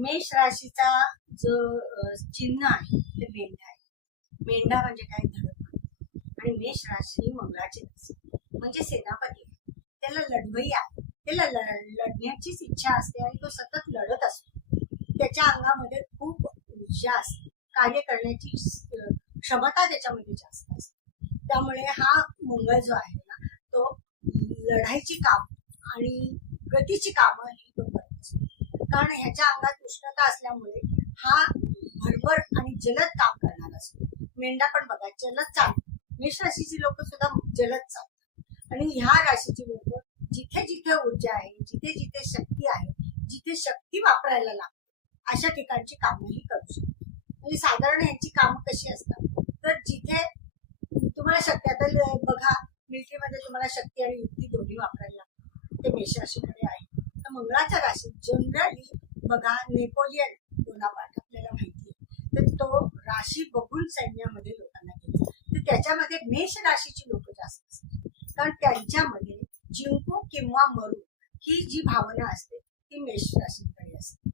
मेष राशीचा जो चिन्ह आहे ते मेंढा आहे. मेंढा म्हणजे काय? धडक. आणि मेष राशी मंगळाची राशी म्हणजे सेनापती आहे. त्याला लढवई आहे. त्याला लढण्याचीच इच्छा असते आणि तो सतत लढत असतो. त्याच्या अंगामध्ये खूप ऊर्जा असते. कार्य करण्याची क्षमता त्याच्यामध्ये जास्त असते. त्यामुळे हा मंगळ जो आहे ना, तो लढाईची काम आणि गतीची कामं ही तो करत असतो. कारण ह्याच्या अंगात उष्णता असल्यामुळे हा भरभर आणि जलद काम करणार असतो. मेंढा पण बघा जलद चालतो. मेष राशीची लोक सुद्धा जलद चालतात. आणि ह्या राशीची लोक जिथे जिथे ऊर्जा आहे, जिथे जिथे शक्ती आहे, जिथे शक्ती वापरायला लागते अशा ठिकाणची कामंही करू शकतात. म्हणजे साधारण यांची कामं कशी असतात, तर जिथे तुम्हाला शक्ती, आता बघा मिलिटरीमध्ये तुम्हाला शक्ती आणि युक्ती दोन्ही वापरायला लागतात, ते मेष राशीकडे आहे. तर मंगळाच्या राशीत जनरली बघा नेपोलियन बोनापार्ट आपल्याला माहिती आहे, तर तो राशी बघून सैन्यामध्ये लोकांना घ्यायचा. तर त्याच्यामध्ये मेष राशीची लोक जास्त असतात. कारण त्यांच्यामध्ये जिंकू किंवा मरू ही जी भावना असते ती मेष राशी